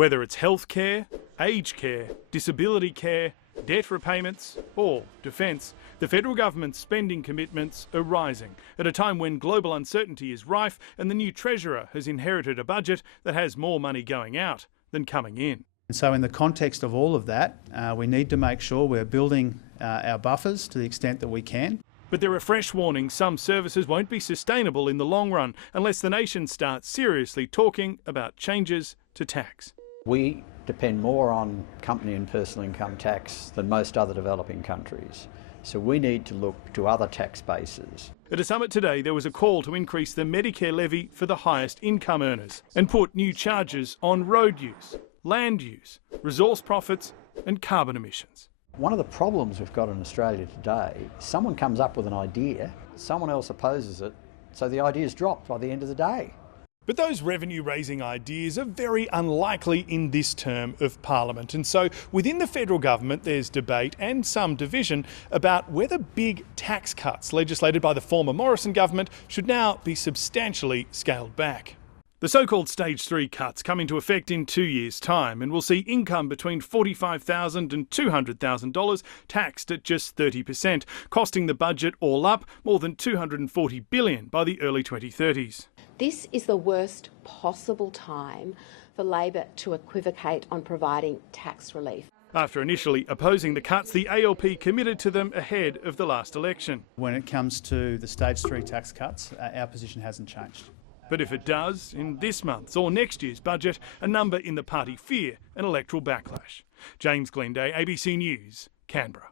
Whether it's healthcare, aged care, disability care, debt repayments or defence, the federal government's spending commitments are rising at a time when global uncertainty is rife and the new Treasurer has inherited a budget that has more money going out than coming in. And so in the context of all of that, we need to make sure we're building our buffers to the extent that we can. But there are fresh warnings some services won't be sustainable in the long run unless the nation starts seriously talking about changes to tax. We depend more on company and personal income tax than most other developing countries. So we need to look to other tax bases. At a summit today, there was a call to increase the Medicare levy for the highest income earners and put new charges on road use, land use, resource profits and carbon emissions. One of the problems we've got in Australia today, someone comes up with an idea, someone else opposes it, so the idea is dropped by the end of the day. But those revenue-raising ideas are very unlikely in this term of Parliament. And so within the federal government, there's debate and some division about whether big tax cuts legislated by the former Morrison government should now be substantially scaled back. The so-called Stage 3 cuts come into effect in 2 years' time and will see income between $45,000 and $200,000 taxed at just 30%, costing the budget all up more than $240 billion by the early 2030s. This is the worst possible time for Labor to equivocate on providing tax relief. After initially opposing the cuts, the ALP committed to them ahead of the last election. When it comes to the Stage 3 tax cuts, our position hasn't changed. But if it does, in this month's or next year's budget, a number in the party fear an electoral backlash. James Glenday, ABC News, Canberra.